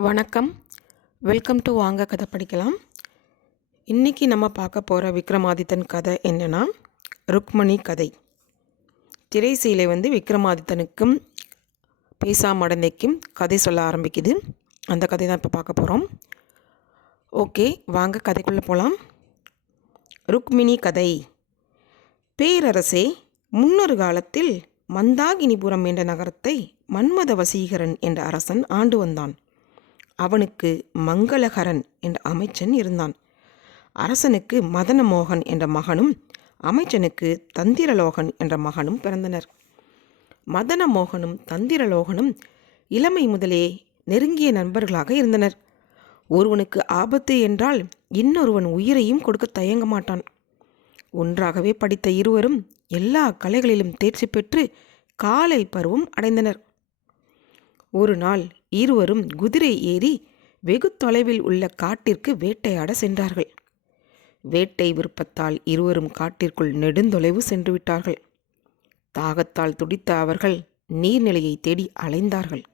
வணக்கம். Welcome to வாங்க கதை படிக்கலாம். இன்றைக்கி நம்ம பார்க்க போகிற விக்ரமாதித்தன் கதை என்னென்னா ருக்மணி கதை. திரைசீலை விக்ரமாதித்தனுக்கும் பேசாமடந்தைக்கும் கதை சொல்ல ஆரம்பிக்குது. அந்த கதை தான் இப்போ பார்க்க போகிறோம். ஓகே, வாங்க கதைக்குள்ளே போகலாம். ருக்மிணி கதை. பேரரசே, முன்னொரு காலத்தில் மந்தாகினிபுரம் என்ற நகரத்தை மன்மத வசீகரன் என்ற அரசன் ஆண்டு வந்தான். அவனுக்கு மங்களகரன் என்ற அமைச்சன் இருந்தான். அரசனுக்கு மதனமோகன் என்ற மகனும் அமைச்சனுக்கு தந்திரலோகன் என்ற மகனும் பிறந்தனர். மதனமோகனும் தந்திரலோகனும் இளமை முதலே நெருங்கிய நண்பர்களாக இருந்தனர். ஒருவனுக்கு ஆபத்து என்றால் இன்னொருவன் உயிரையும் கொடுக்க தயங்க மாட்டான். ஒன்றாகவே படித்த இருவரும் எல்லா கலைகளிலும் தேர்ச்சி பெற்று காலை பருவம் அடைந்தனர். ஒரு நாள் இருவரும் குதிரை ஏறி வெகு தொலைவில் உள்ள காட்டிற்கு வேட்டையாட சென்றார்கள். வேட்டை விருப்பத்தால் இருவரும் காட்டிற்குள் நெடுந்தொலைவு சென்று விட்டார்கள். தாகத்தால் துடித்த அவர்கள் நீர்நிலையை தேடி அலைந்தார்கள்.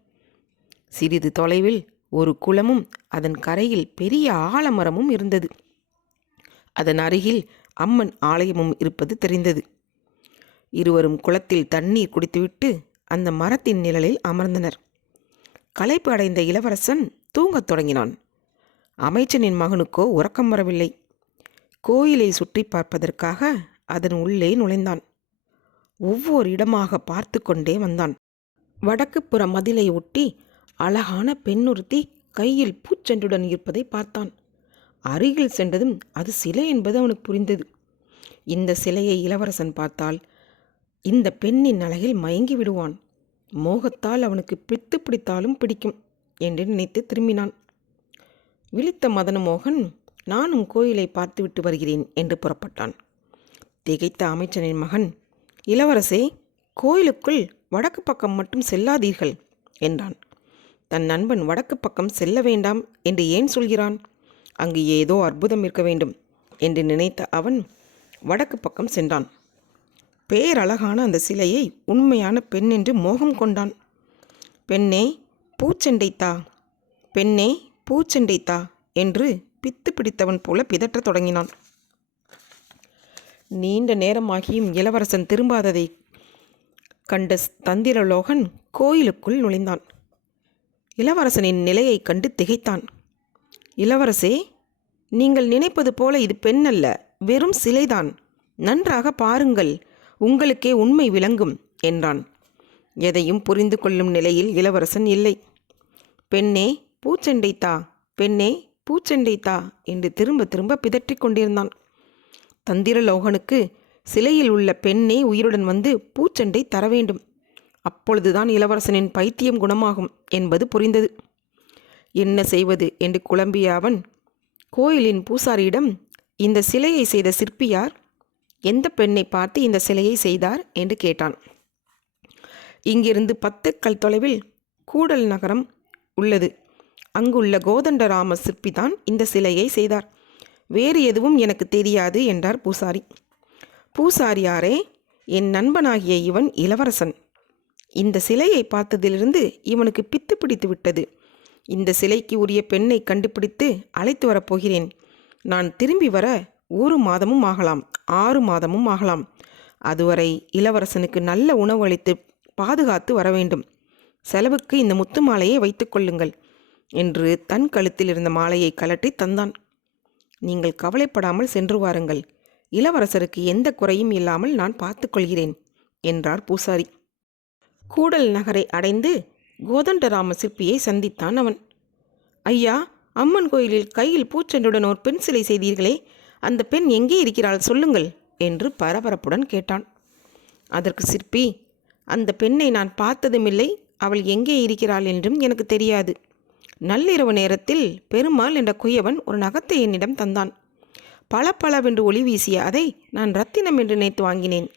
சிறிது தொலைவில் ஒரு குளமும் அதன் கரையில் பெரிய ஆலமரமும் இருந்தது. அதன் அருகில் அம்மன் ஆலயமும் இருப்பது தெரிந்தது. இருவரும் குளத்தில் தண்ணீர் குடித்துவிட்டு அந்த மரத்தின் நிழலில் அமர்ந்தனர். களைப்பு அடைந்த இளவரசன் தூங்கத் தொடங்கினான். அமைச்சனின் மகனுக்கோ உறக்கம் வரவில்லை. கோயிலை சுற்றி பார்ப்பதற்காக அதன் உள்ளே நுழைந்தான். ஒவ்வொரு இடமாக பார்த்து கொண்டே வந்தான். வடக்கு புற மதிலை ஒட்டி அழகான பெண்ணொருத்தி கையில் பூச்செண்டுடன் இருப்பதை பார்த்தான். அருகில் சென்றதும் அது சிலை என்பது அவனுக்கு புரிந்தது. இந்த சிலையை இளவரசன் பார்த்தால் இந்த பெண்ணின் அழகில் மயங்கி விடுவான். மோகத்தால் அவனுக்கு பித்து பிடித்தாலும் பிடிக்கும் என்று நினைத்து திரும்பினான். விழித்த மதனமோகன், நானும் கோயிலை பார்த்துவிட்டு வருகிறேன் என்று புறப்பட்டான். திகைத்த அமைச்சனின் மகன், இளவரசே, கோயிலுக்குள் வடக்கு பக்கம் மட்டும் செல்லாதீர்கள் என்றான். தன் நண்பன் வடக்கு பக்கம் செல்ல வேண்டாம் என்று ஏன் சொல்கிறான்? அங்கு ஏதோ அற்புதம் இருக்க வேண்டும் என்று நினைத்த அவன் வடக்கு பக்கம் சென்றான். பேரழகான அந்த சிலையை உண்மையான பெண் என்று மோகம் கொண்டான். பெண்ணே பூச்செண்டைத்தா, பெண்ணே பூச்செண்டைத்தா என்று பித்து பிடித்தவன் போல பிதற்றத் தொடங்கினான். நீண்ட நேரமாகியும் இளவரசன் திரும்பாததை கண்ட தந்திரலோகன் கோயிலுக்குள் நுழைந்தான். இளவரசனின் நிலையை கண்டு திகைத்தான். இளவரசே, நீங்கள் நினைப்பது போல இது பெண் அல்ல, வெறும் சிலைதான். நன்றாக பாருங்கள், உங்களுக்கே உண்மை விளங்கும் என்றான். எதையும் புரிந்து கொள்ளும் நிலையில் இளவரசன் இல்லை. பெண்ணே பூச்செண்டைத்தா, பெண்ணே பூச்செண்டைத்தா என்று திரும்ப திரும்ப பிதற்றிக் கொண்டிருந்தான். தந்திரலோகனுக்கு சிலையில் உள்ள பெண்ணே உயிருடன் வந்து பூச்செண்டை தர வேண்டும். அப்பொழுதுதான் இளவரசனின் பைத்தியம் குணமாகும் என்பது புரிந்தது. என்ன செய்வது என்று குழம்பிய அவன் கோயிலின் பூசாரியிடம், இந்த சிலையை செய்த சிற்பி யார்? எந்த பெண்ணை பார்த்து இந்த சிலையை செய்தார் என்று கேட்டான். இங்கிருந்து 10 கல் தொலைவில் கூடல் நகரம் உள்ளது. அங்குள்ள கோதண்டராம சிற்பி தான் இந்த சிலையை செய்தார். வேறு எதுவும் எனக்கு தெரியாது என்றார் பூசாரி. பூசாரியாரே, என் நண்பனாகிய இவன் இளவரசன். இந்த சிலையை பார்த்ததிலிருந்து இவனுக்கு பித்து பிடித்து விட்டது. இந்த சிலைக்கு உரிய பெண்ணை கண்டுபிடித்து அழைத்து வரப்போகிறேன். நான் திரும்பி வர 1 மாதமும் ஆகலாம், 6 மாதமும் ஆகலாம். அதுவரை இளவரசனுக்கு நல்ல உணவு அளித்து பாதுகாத்து வர வேண்டும். செலவுக்கு இந்த முத்து மாலையை வைத்துக் கொள்ளுங்கள் என்று தன் கழுத்தில் இருந்த மாலையை கழற்றி தந்தான். நீங்கள் கவலைப்படாமல் சென்று வாருங்கள். இளவரசருக்கு எந்த குறையும் இல்லாமல் நான் பார்த்துக்கொள்கிறேன் என்றார் பூசாரி. கூடல் நகரை அடைந்து கோதண்டராம சிற்பியை சந்தித்தான் அவன். ஐயா, அம்மன் கோயிலில் கையில் பூச்செண்டுடன் ஒரு பெண் சிலை செய்தீர்களே, அந்த பெண் எங்கே இருக்கிறாள் சொல்லுங்கள் என்று பரபரப்புடன் கேட்டான். அதற்கு சிற்பி, அந்த பெண்ணை நான் பார்த்ததுமில்லை, அவள் எங்கே இருக்கிறாள் என்றும் எனக்கு தெரியாது. நள்ளிரவு நேரத்தில் பெருமாள் என்ற குயவன் ஒரு நகத்தை என்னிடம் தந்தான். பளபளவென்று ஒளி வீசிய அதை நான் ரத்தினம் என்று நினைத்து வாங்கினேன்.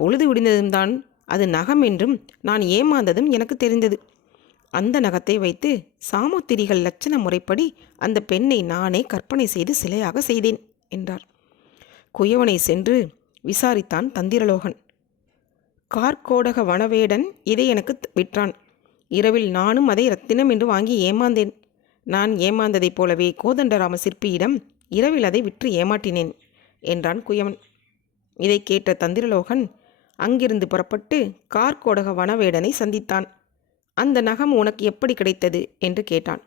பொழுது விடிந்ததும் தான் அது நகம் என்றும் நான் ஏமாந்ததும் எனக்கு தெரிந்தது. அந்த நகத்தை வைத்து சாமுத்திரிகள் லட்சண முறைப்படி அந்த பெண்ணை நானே கற்பனை செய்து சிலையாக செய்தேன் என்றார். குயவனை சென்று விசாரித்தான் தந்திரலோகன். கார்கோடக வனவேடன் இதை எனக்கு விற்றான். இரவில் நானும் அதை ரத்தினம் என்று வாங்கி ஏமாந்தேன். நான் ஏமாந்ததைப் போலவே கோதண்டராம சிற்பியிடம் இரவில் அதை விற்று ஏமாற்றினேன் என்றான் குயவன். இதை கேட்ட தந்திரலோகன் அங்கிருந்து புறப்பட்டு கார்கோடக வனவேடனை சந்தித்தான். அந்த நகம் உனக்கு எப்படி கிடைத்தது என்று கேட்டான்.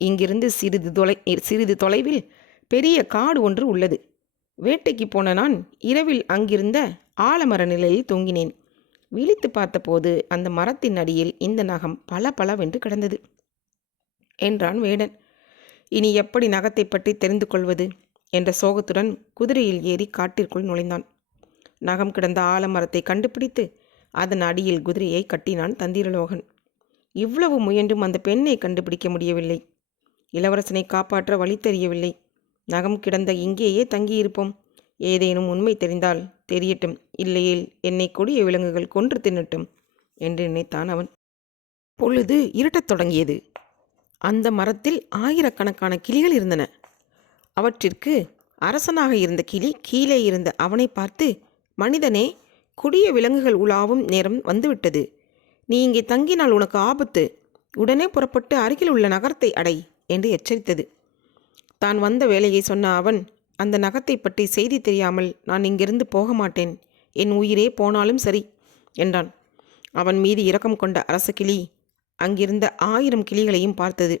இங்கிருந்து சிறிது தொலைவில் பெரிய காடு ஒன்று உள்ளது. வேட்டைக்கு போன நான் இரவில் அங்கிருந்த ஆலமர நிலையில் தூங்கினேன். விழித்து பார்த்தபோது அந்த மரத்தின் அடியில் இந்த நகம் பளபளவென்று கிடந்தது என்றான் வேடன். இனி எப்படி நகத்தை பற்றி தெரிந்து கொள்வது என்ற சோகத்துடன் குதிரையில் ஏறி காட்டிற்குள் நுழைந்தான். நகம் கிடந்த ஆலமரத்தை கண்டுபிடித்து அதன் அடியில் குதிரையை கட்டினான் தந்திரலோகன். இவ்வளவு முயன்றும் அந்த பெண்ணை கண்டுபிடிக்க முடியவில்லை. இளவரசனை காப்பாற்ற வழி தெரியவில்லை. நகம் கிடந்த இங்கேயே தங்கியிருப்போம். ஏதேனும் உண்மை தெரிந்தால் தெரியட்டும், இல்லையேல் என்னை கொடிய விலங்குகள் கொன்று தின்னட்டும் என்று நினைத்தான் அவன். பொழுது இருட்டத் தொடங்கியது. அந்த மரத்தில் ஆயிரக்கணக்கான கிளிகள் இருந்தன. அவற்றிற்கு அரசனாக இருந்த கிளி கீழே இருந்த அவனை பார்த்து, மனிதனே, கொடிய விலங்குகள் உலாவும் நேரம் வந்துவிட்டது. நீ இங்கே தங்கினால் உனக்கு ஆபத்து. உடனே புறப்பட்டு அருகில் உள்ள நகரத்தை அடை என்று எச்சரித்தது. தான் வந்த வேலையை சொன்ன அவன், அந்த நகத்தை பற்றி செய்தி தெரியாமல் நான் இங்கிருந்து போக மாட்டேன். என் உயிரே போனாலும் சரி என்றான். அவன் மீது இரக்கம் கொண்ட அரச கிளி அங்கிருந்த 1000 கிளிகளையும் பார்த்தது.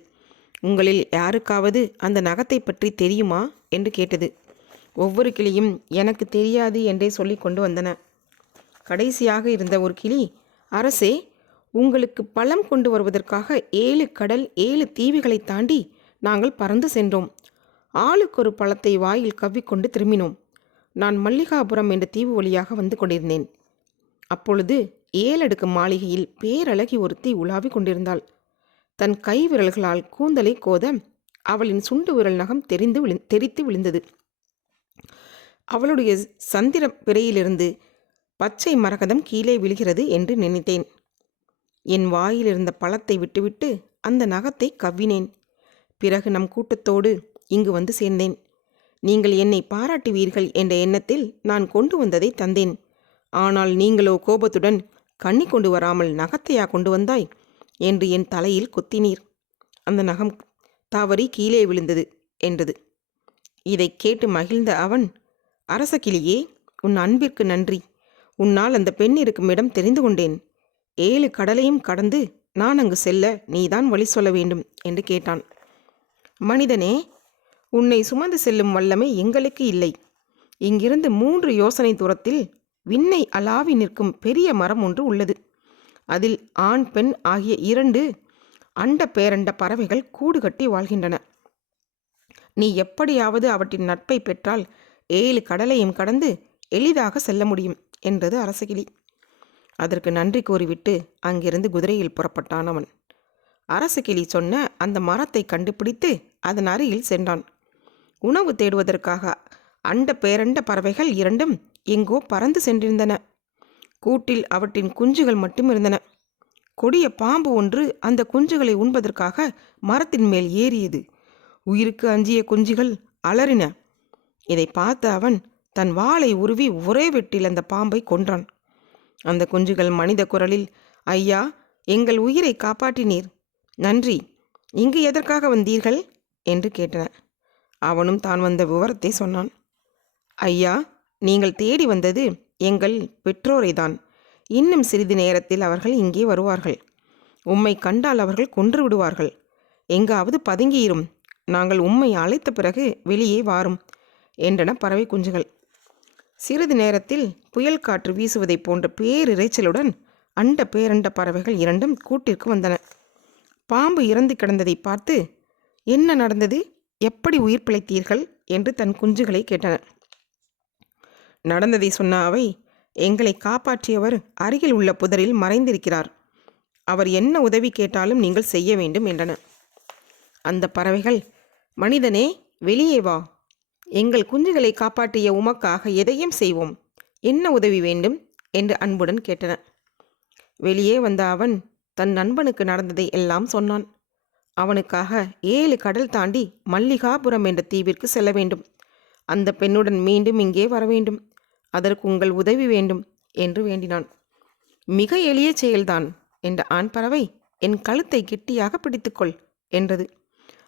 உங்களில் யாருக்காவது அந்த நகத்தை பற்றி தெரியுமா என்று கேட்டது. ஒவ்வொரு கிளியும் எனக்கு தெரியாது என்றே சொல்லி கொண்டு வந்தன. கடைசியாக இருந்த ஒரு கிளி, அரசே, உங்களுக்கு பழம் கொண்டு வருவதற்காக 7 கடல் 7 தீவுகளை தாண்டி நாங்கள் பறந்து சென்றோம். ஆளுக்கொரு பழத்தை வாயில் கவ்விக்கொண்டு திரும்பினோம். நான் மல்லிகாபுரம் என்ற தீவு வழியாக வந்து கொண்டிருந்தேன். அப்பொழுது 7 அடுக்கு மாளிகையில் பேரழகி ஒருத்தி உலாவி கொண்டிருந்தாள். தன் கை விரல்களால் கூந்தலை கோத அவளின் சுண்டு விரல் நகம் தெரித்து விழுந்தது. அவளுடைய சந்திர பிறையிலிருந்து பச்சை மரகதம் கீழே விழுகிறது என்று நினைத்தேன். என் வாயிலிருந்த பழத்தை விட்டுவிட்டு அந்த நகத்தை கவ்வினேன். பிறகு நம் கூட்டத்தோடு இங்கு வந்து சேர்ந்தேன். நீங்கள் என்னை பாராட்டுவீர்கள் என்ற எண்ணத்தில் நான் கொண்டு வந்ததை தந்தேன். ஆனால் நீங்களோ கோபத்துடன், கண்ணி கொண்டு வராமல் நகத்தையா கொண்டு வந்தாய் என்று என் தலையில் கொத்தினீர். அந்த நகம் தவறி கீழே விழுந்தது என்றது. இதை கேட்டு மகிழ்ந்த அவன், அரச கிளியே, உன் அன்பிற்கு நன்றி. உன்னால் அந்த பெண் இருக்கும் இடம் தெரிந்து கொண்டேன். 7 கடலையும் கடந்து நான் அங்கு செல்ல நீதான் வழி சொல்ல வேண்டும் என்று கேட்டான். மனிதனே, உன்னை சுமந்து செல்லும் வல்லமை எங்களுக்கு இல்லை. இங்கிருந்து 3 யோசனை தூரத்தில் விண்ணை அலாவி நிற்கும் பெரிய மரம் ஒன்று உள்ளது. அதில் ஆண் பெண் ஆகிய 2 அண்ட பேரண்ட பறவைகள் கூடு கட்டி வாழ்கின்றன. நீ எப்படியாவது அவற்றின் நட்பை பெற்றால் 7 கடலையும் கடந்து எளிதாக செல்ல முடியும் என்றது அரசகிளி. அதற்கு நன்றி கூறிவிட்டு அங்கிருந்து குதிரையில் புறப்பட்டான் அவன். அரசகிளி சொன்ன அந்த மரத்தை கண்டுபிடித்து அதன் அருகில் சென்றான். உணவு தேடுவதற்காக அண்ட பேரண்ட பறவைகள் 2ம் எங்கோ பறந்து சென்றிருந்தன. கூட்டில் அவற்றின் குஞ்சுகள் மட்டும் இருந்தன. கொடிய பாம்பு ஒன்று அந்த குஞ்சுகளை உண்பதற்காக மரத்தின் மேல் ஏறியது. உயிருக்கு அஞ்சிய குஞ்சுகள் அலறின. இதை பார்த்த அவன் தன் வாளை உருவி ஒரே வெட்டில் அந்த பாம்பை கொன்றான். அந்த குஞ்சுகள் மனித குரலில், ஐயா, எங்கள் உயிரை காப்பாற்றினீர், நன்றி. இங்கு எதற்காக வந்தீர்கள் என்று கேட்டன. அவனும் தான் வந்த விவரத்தை சொன்னான். ஐயா, நீங்கள் தேடி வந்தது எங்கள் பெற்றோரைதான். இன்னும் சிறிது நேரத்தில் அவர்கள் இங்கே வருவார்கள். உம்மை கண்டால் அவர்கள் கொன்று விடுவார்கள். எங்காவது பதுங்கியிரும். நாங்கள் உம்மை அழைத்த பிறகு வெளியே வாரும் என்றன பறவை குஞ்சுகள். சிறிது நேரத்தில் புயல் காற்று வீசுவதைப் போன்ற பேரிரைச்சலுடன் அண்ட பேரண்ட பறவைகள் 2ம் கூட்டிற்கு வந்தன. பாம்பு இறந்து கிடந்ததை பார்த்து, என்ன நடந்தது, எப்படி உயிர் பிழைத்தீர்கள் என்று தன் குஞ்சுகளை கேட்டன. நடந்ததை சொன்ன அவை, எங்களை காப்பாற்றியவர் அருகில் உள்ள புதரில் மறைந்திருக்கிறார். அவர் என்ன உதவி கேட்டாலும் நீங்கள் செய்ய வேண்டும் என்றன. அந்த பறவைகள், மனிதனே, வெளியே வா. எங்கள் குஞ்சுகளை காப்பாற்றிய உமக்காக எதையும் செய்வோம். என்ன உதவி வேண்டும் என்று அன்புடன் கேட்டன. வெளியே வந்த அவன் தன் நண்பனுக்கு நடந்ததை எல்லாம் சொன்னான். அவனுக்காக 7 கடல் தாண்டி மல்லிகாபுரம் என்ற தீவிற்கு செல்ல வேண்டும். அந்த பெண்ணுடன் மீண்டும் இங்கே வர வேண்டும். அதற்கு உங்கள் உதவி வேண்டும் என்று வேண்டினான். மிக எளிய செயல்தான் என்ற ஆண் பறவை, என் கழுத்தை கெட்டியாக பிடித்துக்கொள் என்றது.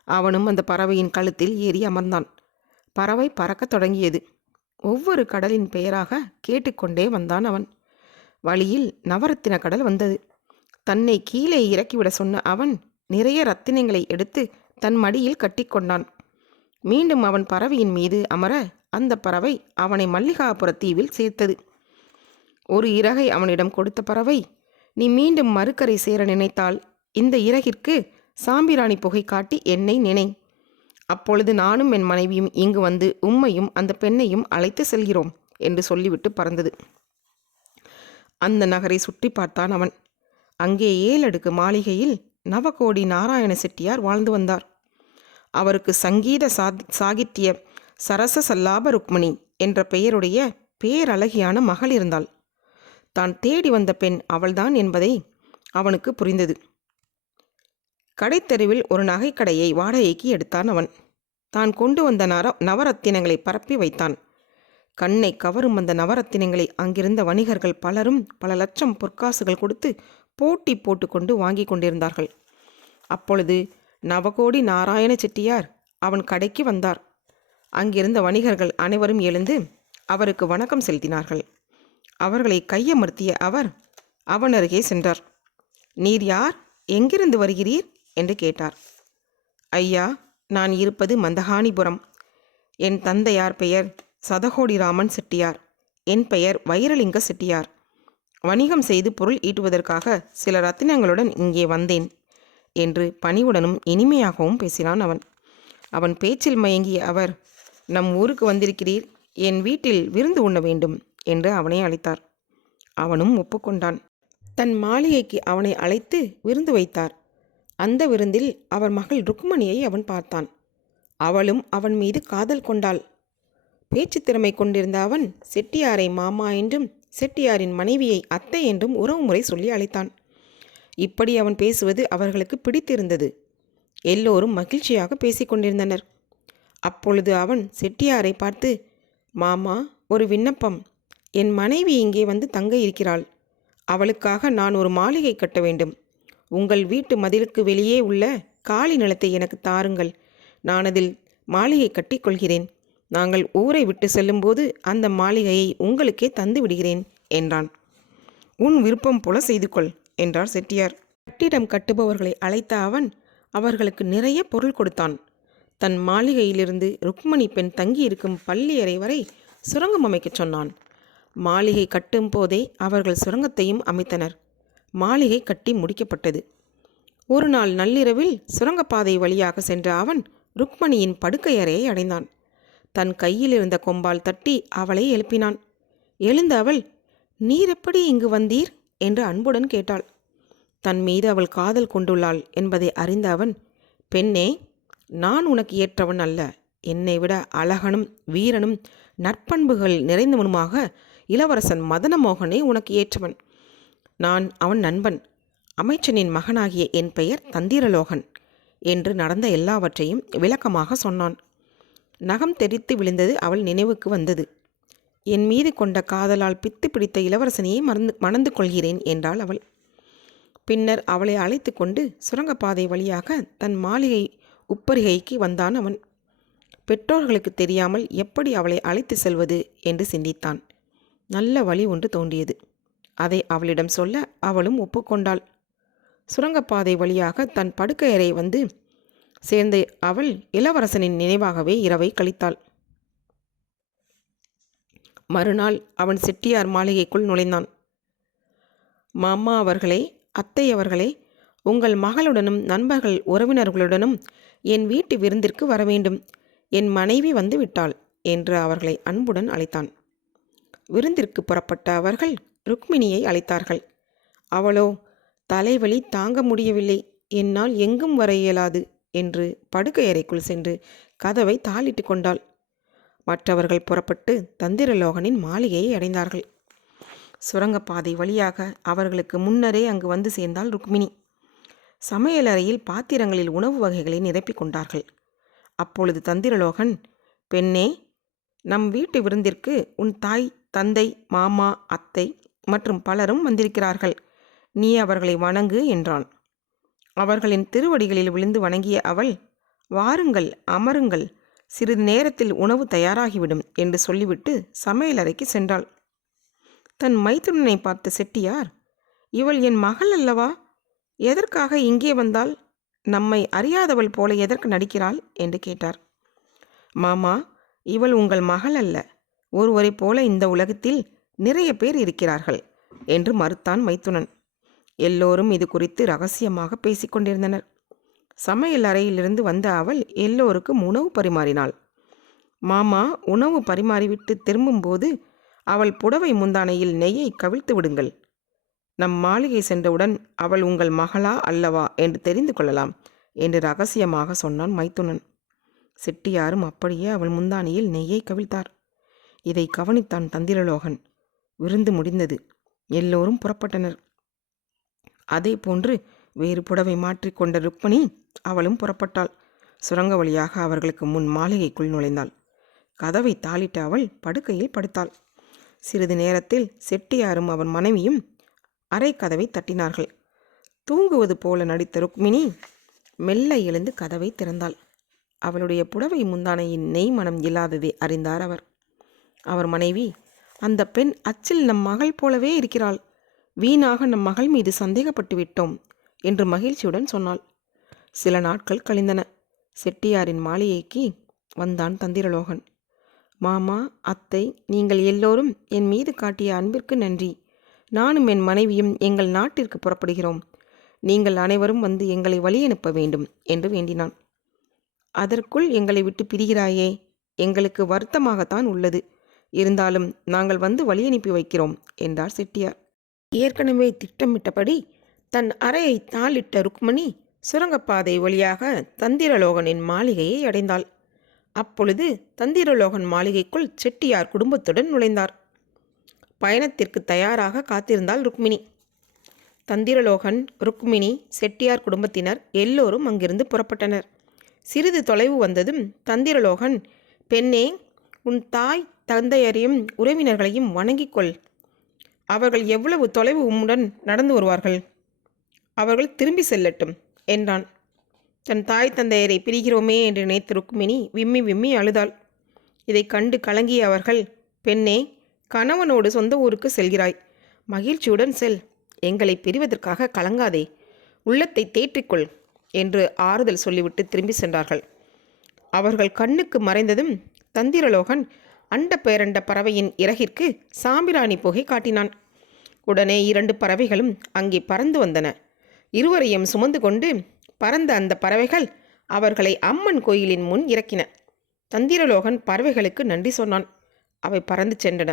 அவனும் அந்த பறவையின் கழுத்தில் ஏறி அமர்ந்தான். பறவை பறக்கத் தொடங்கியது. ஒவ்வொரு கடலின் பெயராக கேட்டுக்கொண்டே வந்தான் அவன். வழியில் நவரத்தின கடல் வந்தது. தன்னை கீழே இறக்கிவிட சொன்ன அவன் நிறைய ரத்தினங்களை எடுத்து தன் மடியில் கட்டிக்கொண்டான். மீண்டும் அவன் பறவையின் மீது அமர அந்த பறவை அவனை மல்லிகாபுர தீவில் சேர்த்தது. ஒரு இறகை அவனிடம் கொடுத்த பறவை, நீ மீண்டும் மறுக்கரை சேர நினைத்தால் இந்த இறகிற்கு சாம்பிராணி புகை காட்டி என்னை நினை. அப்பொழுது நானும் என் மனைவியும் இங்கு வந்து உம்மையும் அந்த பெண்ணையும் அழைத்து செல்கிறோம் என்று சொல்லிவிட்டு பறந்தது. அந்த நகரை சுற்றி பார்த்தான் அவன். அங்கே 7 அடுக்கு மாளிகையில் நவகோடி நாராயண செட்டியார் வாழ்ந்து வந்தார். அவருக்கு சங்கீத சாகித்ய சரச சல்லாப ருக்மணி என்ற பெயருடைய பேரழகியான மகள் இருந்தாள். தான் தேடி வந்த பெண் அவள்தான் என்பதை அவனுக்கு புரிந்தது. கடைத்தெருவில் ஒரு நகைக்கடையை வாடகைக்கு எடுத்தான் அவன். தான் கொண்டு வந்த நவரத்தினங்களை பரப்பி வைத்தான். கண்ணை கவரும் அந்த நவரத்தினங்களை அங்கிருந்த வணிகர்கள் பலரும் பல லட்சம் பொற்காசுகள் கொடுத்து போட்டி போட்டுக்கொண்டு வாங்கி கொண்டிருந்தார்கள். அப்பொழுது நவகோடி நாராயண செட்டியார் அவன் கடைக்கு வந்தார். அங்கிருந்த வணிகர்கள் அனைவரும் எழுந்து அவருக்கு வணக்கம் செலுத்தினார்கள். அவர்களை கையமர்த்திய அவர் அவன் அருகே சென்றார். நீர் யார், எங்கிருந்து வருகிறீர் என்று கேட்டார். ஐயா, நான் இருப்பது மந்தகாணிபுரம். என் தந்தையார் பெயர் சதகோடிராமன் செட்டியார். என் பெயர் வைரலிங்க செட்டியார். வணிகம் செய்து பொருள் ஈட்டுவதற்காக சில ரத்தினங்களுடன் இங்கே வந்தேன் என்று பணிவுடனும் இனிமையாகவும் பேசினான் அவன். அவன் பேச்சில் மயங்கிய அவர், நம் ஊருக்கு வந்திருக்கிறீர், என் வீட்டில் விருந்து உண்ண வேண்டும் என்று அவனை அழைத்தார். அவனும் ஒப்புக்கொண்டான். தன் மாளிகைக்கு அவனை அழைத்து விருந்து வைத்தார். அந்த விருந்தில் அவர் மகள் ருக்மணியை அவன் பார்த்தான். அவளும் அவன் மீது காதல் கொண்டாள். பேச்சு திறமை கொண்டிருந்த அவன் செட்டியாரை மாமா என்றும் செட்டியாரின் மனைவியை அத்தை என்றும் உறவுமுறை சொல்லி அழைத்தான். இப்படி அவன் பேசுவது அவர்களுக்கு பிடித்திருந்தது. எல்லோரும் மகிழ்ச்சியாக பேசிக்கொண்டிருந்தனர். அப்பொழுது அவன் செட்டியாரை பார்த்து, மாமா, ஒரு விண்ணப்பம். என் மனைவி இங்கே வந்து தங்க இருக்கிறாள். அவளுக்காக நான் ஒரு மாளிகை கட்ட வேண்டும். உங்கள் வீட்டு மதிலுக்கு வெளியே உள்ள காலி நிலத்தை எனக்கு தாருங்கள். நான் அதில் மாளிகை கட்டிக்கொள்கிறேன். நாங்கள் ஊரை விட்டு செல்லும்போது அந்த மாளிகையை உங்களுக்கே தந்து விடுகிறேன் என்றான். உன் விருப்பம் போல செய்து கொள் என்றார் செட்டியார். கட்டிடம் கட்டுபவர்களை அழைத்த அவன் அவர்களுக்கு நிறைய பொருள் கொடுத்தான். தன் மாளிகையிலிருந்து ருக்மணி பெண் தங்கியிருக்கும் பள்ளி அறை வரை சுரங்கம் அமைக்கச் சொன்னான். மாளிகை கட்டும் போதே அவர்கள் சுரங்கத்தையும் அமைத்தனர். மாளிகை கட்டி முடிக்கப்பட்டது. ஒரு நாள் நள்ளிரவில் சுரங்கப்பாதை வழியாக சென்ற அவன் ருக்மணியின் படுக்கை அறையை அடைந்தான். தன் கையில் இருந்த கொம்பால் தட்டி அவளை எழுப்பினான். எழுந்த அவள், நீர் எப்படி இங்கு வந்தீர் என்று அன்புடன் கேட்டாள். தன் மீது அவள் காதல் கொண்டுள்ளாள் என்பதை அறிந்த அவன், பெண்ணே, நான் உனக்கு ஏற்றவன் அல்ல. என்னை விட அழகனும் வீரனும் நற்பண்புகள் நிறைந்தவனுமாக இளவரசன் மதனமோகனே உனக்கு ஏற்றவன். நான் அவன் நண்பன். அமைச்சனின் மகனாகிய என் பெயர் தந்திரலோகன் என்று நடந்த எல்லாவற்றையும் விளக்கமாக சொன்னான். நகம் தெரித்து விழுந்தது அவள் நினைவுக்கு வந்தது. என் மீது கொண்ட காதலால் பித்து பிடித்த இளவரசனையே மணந்து கொள்கிறேன் என்றாள் அவள். பின்னர் அவளை அழைத்து கொண்டு சுரங்கப்பாதை வழியாக தன் மாளிகை உப்பரிகைக்கு வந்தான் அவன். பெற்றோர்களுக்கு தெரியாமல் எப்படி அவளை அழைத்து செல்வது என்று சிந்தித்தான். நல்ல வழி ஒன்று தோன்றியது. அதை அவளிடம் சொல்ல அவளும் ஒப்புக்கொண்டாள். சுரங்கப்பாதை வழியாக தன் படுக்கை அறை வந்து சேர்ந்து அவள் இளவரசனின் நினைவாகவே இரவை கழித்தாள். மறுநாள் அவன் செட்டியார் மாளிகைக்குள் நுழைந்தான். மாமா அவர்களே, அத்தை அவர்களே, உங்கள் மகளுடனும் நண்பர்கள் உறவினர்களுடனும் என் வீட்டு விருந்திற்கு வர வேண்டும். என் மனைவி வந்து விட்டாள் என்று அவர்களை அன்புடன் அழைத்தான். விருந்திற்கு புறப்பட்ட அவர்கள் ருக்மிணியை அழைத்தார்கள். அவளோ, தலைவலி தாங்க முடியவில்லை, என்னால் எங்கும் வர இயலாது என்று படுக்கை அறைக்குள் சென்று கதவை தாளிட்டு கொண்டாள். மற்றவர்கள் புறப்பட்டு தந்திரலோகனின் மாளிகையை அடைந்தார்கள். சுரங்கப்பாதை வழியாக அவர்களுக்கு முன்னரே அங்கு வந்து சேர்ந்தாள் ருக்மிணி. சமையலறையில் பாத்திரங்களில் உணவு வகைகளை நிரப்பிக் கொண்டார்கள். அப்பொழுது தந்திரலோகன், பெண்ணே, நம் வீட்டு விருந்திற்கு உன் தாய், தந்தை, மாமா, அத்தை மற்றும் பலரும் வந்திருக்கிறார்கள். நீ அவர்களை வணங்கு என்றான். அவர்களின் திருவடிகளில் விழுந்து வணங்கிய அவள், வாருங்கள், அமருங்கள், சிறிது நேரத்தில் உணவு தயாராகிவிடும் என்று சொல்லிவிட்டு சமையலறைக்கு சென்றாள். தன் மைத்துனனை பார்த்த செட்டியார், இவள் என் மகள் அல்லவா? எதற்காக இங்கே வந்தாள்? நம்மை அறியாதவள் போல எதற்கு நடிக்கிறாள் என்று கேட்டார். மாமா, இவள் உங்கள் மகள் அல்ல. ஒருவரைப் போல இந்த உலகத்தில் நிறைய பேர் இருக்கிறார்கள் என்று மறுத்தான் மைத்துனன். எல்லோரும் இது குறித்து ரகசியமாக பேசிக்கொண்டிருந்தனர். சமையல் அறையிலிருந்து வந்த அவள் எல்லோருக்கும் உணவு பரிமாறினாள். மாமா உணவு பரிமாறிவிட்டு திரும்பும்போது அவள் புடவை முந்தானையில் நெய்யை கவிழ்த்து விடுங்கள். நம் மாளிகை சென்றவுடன் அவள் உங்கள் மகளா அல்லவா என்று தெரிந்து கொள்ளலாம் என்று ரகசியமாக சொன்னான் மைத்துனன். செட்டியாரும் அப்படியே அவள் முந்தானையில் நெய்யை கவிழ்த்தார். இதை கவனித்தான் தந்திரலோகன். விருந்து முடிந்தது. எல்லோரும் புறப்பட்டனர். அதே போன்று வேறு புடவை மாற்றிக்கொண்ட ருக்மணி அவளும் புறப்பட்டாள். சுரங்க வழியாக அவர்களுக்கு முன் மாளிகைக்குள் நுழைந்தாள். கதவை தாளிட்ட அவள் படுக்கையில் படுத்தாள். சிறிது நேரத்தில் செட்டியாரும் அவன் மனைவியும் அரை கதவை தட்டினார்கள். தூங்குவது போல நடித்த ருக்மிணி மெல்ல எழுந்து கதவை திறந்தாள். அவளுடைய புடவை முந்தானையின் நெய் மனம் இல்லாததை அறிந்தார் அவர். அவர் மனைவி, அந்த பெண் அச்சில் நம் மகள் போலவே இருக்கிறாள். வீணாக நம் மகள் மீது சந்தேகப்பட்டு விட்டோம் என்று மகிழ்ச்சியுடன் சொன்னாள். சில நாட்கள் கழிந்தன. செட்டியாரின் மாளிகைக்கு வந்தான் தந்திரலோகன். மாமா, அத்தை, நீங்கள் எல்லோரும் என் மீது காட்டிய அன்பிற்கு நன்றி. நானும் என் மனைவியும் எங்கள் நாட்டிற்கு புறப்படுகிறோம். நீங்கள் அனைவரும் வந்து எங்களை வழியனுப்ப வேண்டும் என்று வேண்டினான். அதற்குள் எங்களை விட்டு பிரிகிறாயே, எங்களுக்கு வருத்தமாகத்தான் உள்ளது. இருந்தாலும் நாங்கள் வந்து வழியனுப்பி வைக்கிறோம் என்றார் செட்டியார். ஏற்கனவே திட்டமிட்டபடி தன் அறையை தாளிட்ட ருக்மணி சுரங்கப்பாதை வழியாக தந்திரலோகனின் மாளிகையை அடைந்தாள். அப்பொழுது தந்திரலோகன் மாளிகைக்குள் செட்டியார் குடும்பத்துடன் நுழைந்தார். பயணத்திற்கு தயாராக காத்திருந்தாள் ருக்மிணி. தந்திரலோகன், ருக்மிணி, செட்டியார் குடும்பத்தினர் எல்லோரும் அங்கிருந்து புறப்பட்டனர். சிறிது தொலைவு வந்ததும் தந்திரலோகன், பெண்ணே, உன் தாய் தந்தையரையும் உறவினர்களையும் வணங்கிக்கொள். அவர்கள் எவ்வளவு தொலைவு உம்முடன் நடந்து வருவார்கள். அவர்கள் திரும்பி செல்லட்டும் என்றான். தன் தாய் தந்தையரை பிரிகிறோமே என்று நினைத்த ருக்மிணி விம்மி விம்மி அழுதாள். இதை கண்டு கலங்கிய அவர்கள், பெண்ணே, கணவனோடு சொந்த ஊருக்கு செல்கிறாய். மகிழ்ச்சியுடன் செல். எங்களை பிரிவதற்காக கலங்காதே. உள்ளத்தை தேற்றிக்கொள் என்று ஆறுதல் சொல்லிவிட்டு திரும்பி சென்றார்கள். அவர்கள் கண்ணுக்கு மறைந்ததும் தந்திரலோகன் அண்ட பேரண்ட பறவையின் இறகிற்கு சாம்பிராணி புகை காட்டினான். உடனே 2 பறவைகளும் அங்கே பறந்து வந்தன. இருவரையும் சுமந்து கொண்டு பறந்த அந்த பறவைகள் அவர்களை அம்மன் கோயிலின் முன் இறக்கின. தந்திரலோகன் பறவைகளுக்கு நன்றி சொன்னான். அவை பறந்து சென்றன.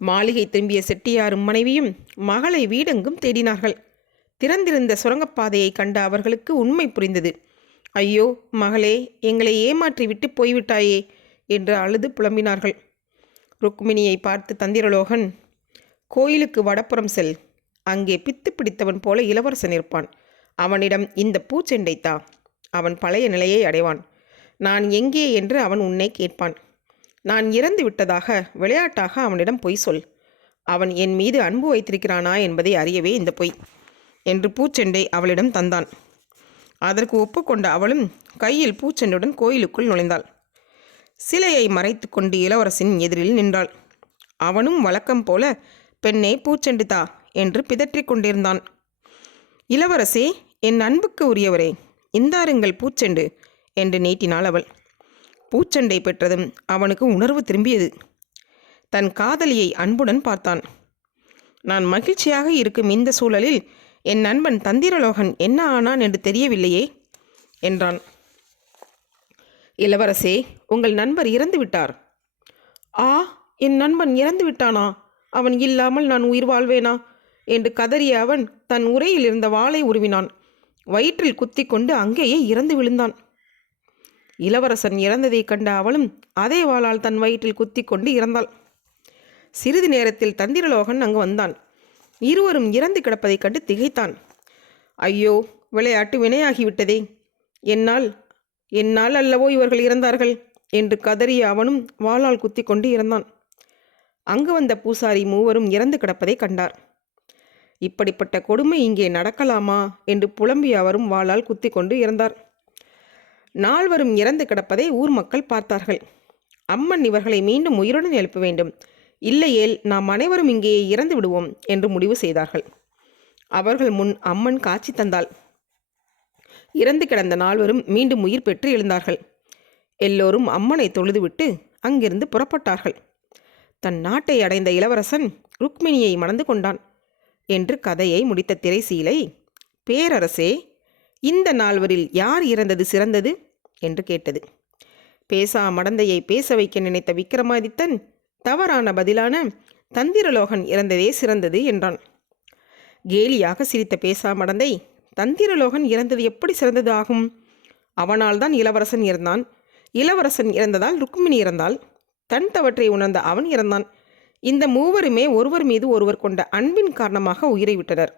மாளிகை திரும்பிய செட்டியாரும் மனைவியும் மகளை வீடெங்கும் தேடினார்கள். திறந்திருந்த சுரங்கப்பாதையை கண்ட அவர்களுக்கு உண்மை புரிந்தது. ஐயோ மகளே, எங்களை ஏமாற்றி விட்டு போய்விட்டாயே என்று அழுது புலம்பினார்கள். ருக்மிணியை பார்த்து தந்திரலோகன், கோயிலுக்கு வடப்புறம் செல். அங்கே பித்து பிடித்தவன் போல இளவரசன் இருப்பான். அவனிடம் இந்த பூச்செண்டை தா. அவன் பழைய நிலையை அடைவான். நான் எங்கே என்று அவன் உன்னை கேட்பான். நான் இறந்து விட்டதாக விளையாட்டாக அவனிடம் பொய் சொல். அவன் என் மீது அன்பு வைத்திருக்கிறானா என்பதை அறியவே இந்த பொய் என்று பூச்செண்டை அவளிடம் தந்தான். அதற்கு ஒப்புக்கொண்ட அவளும் கையில் பூச்செண்டுடன் கோயிலுக்குள் நுழைந்தாள். சிலையை மறைத்து கொண்டு இளவரசின் எதிரில் நின்றாள். அவனும் வழக்கம் போல, பெண்ணே, பூச்செண்டு தா என்று பிதற்றிக் கொண்டிருந்தான். இளவரசே, என் அன்புக்கு உரியவரே, இந்தாருங்கள் பூச்செண்டு என்று நீட்டினாள் அவள். பூச்செண்டை பெற்றதும் அவனுக்கு உணர்வு திரும்பியது. தன் காதலியை அன்புடன் பார்த்தான். நான் மகிழ்ச்சியாக இருக்கும் இந்த சூழலில் என் நண்பன் தந்திரலோகன் என்ன ஆனான் என்று தெரியவில்லையே என்றான். இளவரசே, உங்கள் நண்பர் இறந்து விட்டார். ஆ, என் நண்பன் இறந்து விட்டானா? அவன் இல்லாமல் நான் உயிர் வாழ்வேனா என்று கதறிய அவன் தன் உரையில் இருந்த வாளை உருவினான். வயிற்றில் குத்தி கொண்டு அங்கேயே இறந்து விழுந்தான். இளவரசன் இறந்ததை கண்ட அவளும் அதே வாளால் தன் வயிற்றில் குத்தி கொண்டு இறந்தாள். சிறிது நேரத்தில் தந்திரலோகன் அங்கு வந்தான். இருவரும் இறந்து கிடப்பதைக் கண்டு திகைத்தான். ஐயோ, விளையாட்டு வினையாகிவிட்டதே. என்னால் அல்லவோ இவர்கள் இறந்தார்கள் என்று கதறிய அவனும் வாளால் குத்தி கொண்டு இறந்தான். அங்கு வந்த பூசாரி மூவரும் இறந்து கிடப்பதை கண்டார். இப்படிப்பட்ட கொடுமை இங்கே நடக்கலாமா என்று புலம்பிய அவரும் வாளால் குத்தி கொண்டு இறந்தார். நால்வரும் இறந்து கிடப்பதை ஊர் மக்கள் பார்த்தார்கள். அம்மன் இவர்களை மீண்டும் உயிருடன் எழுப்ப வேண்டும், இல்லையேல் நாம் அனைவரும் இங்கேயே இறந்து விடுவோம் என்று முடிவு செய்தார்கள். அவர்கள் முன் அம்மன் காட்சி தந்தாள். இறந்து கிடந்த நால்வரும் மீண்டும் உயிர் பெற்று எழுந்தார்கள். எல்லோரும் அம்மனை தொழுதுவிட்டு அங்கிருந்து புறப்பட்டார்கள். தன் நாட்டை அடைந்த இளவரசன் ருக்மிணியை மணந்து கொண்டான் என்று கதையை முடித்த திரைசீலை, பேரரசே, இந்த நால்வரில் யார் இறந்தது சிறந்தது என்று கேட்டது. பேசா மடந்தையை பேச வைக்க நினைத்த விக்ரமாதித்தன் தவறான பதிலான தந்திரலோகன் இறந்ததே சிறந்தது என்றான். கேலியாக சிரித்த பேசா மடந்தை, தந்திரலோகன் இறந்தது எப்படி சிறந்தது ஆகும்? அவனால் தான் இளவரசன் இறந்தான். இளவரசன் இறந்ததால் ருக்மிணி இறந்தாள். தன் தவற்றை உணர்ந்த அவன் இறந்தான். இந்த மூவருமே ஒருவர் மீது ஒருவர் கொண்ட அன்பின் காரணமாக உயிரை விட்டனர்.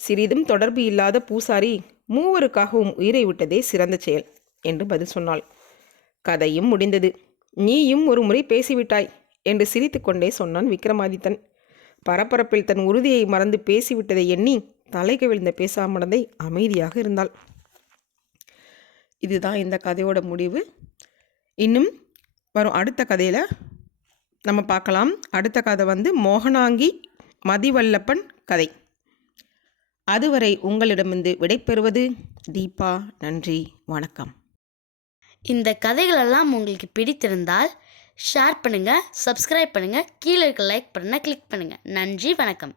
சிறிதும் தொடர்பு இல்லாத பூசாரி மூவருக்காகவும் உயிரை விட்டதே சிறந்த செயல் என்று பதில் சொன்னாள். கதையும் முடிந்தது. நீயும் ஒரு முறை பேசிவிட்டாய் என்று சிரித்து கொண்டே சொன்னான் விக்ரமாதித்தன். பரபரப்பில் தன் உறுதியை மறந்து பேசிவிட்டதை எண்ணி தலை கவிழ்ந்த பேசாமடந்தை அமைதியாக இருந்தாள். இதுதான் இந்த கதையோட முடிவு. இன்னும் வரும் அடுத்த கதையில் நம்ம பார்க்கலாம். அடுத்த கதை மோகனாங்கி மதிவல்லப்பன் கதை. அதுவரை உங்களிடமிருந்து விடைபெறுவது தீபா. நன்றி, வணக்கம். இந்த கதைகளெல்லாம் உங்களுக்கு பிடித்திருந்தால் ஷேர் பண்ணுங்கள், சப்ஸ்கிரைப் பண்ணுங்கள், கீழே இருக்க லைக் பட்டனை கிளிக் பண்ணுங்கள். நன்றி, வணக்கம்.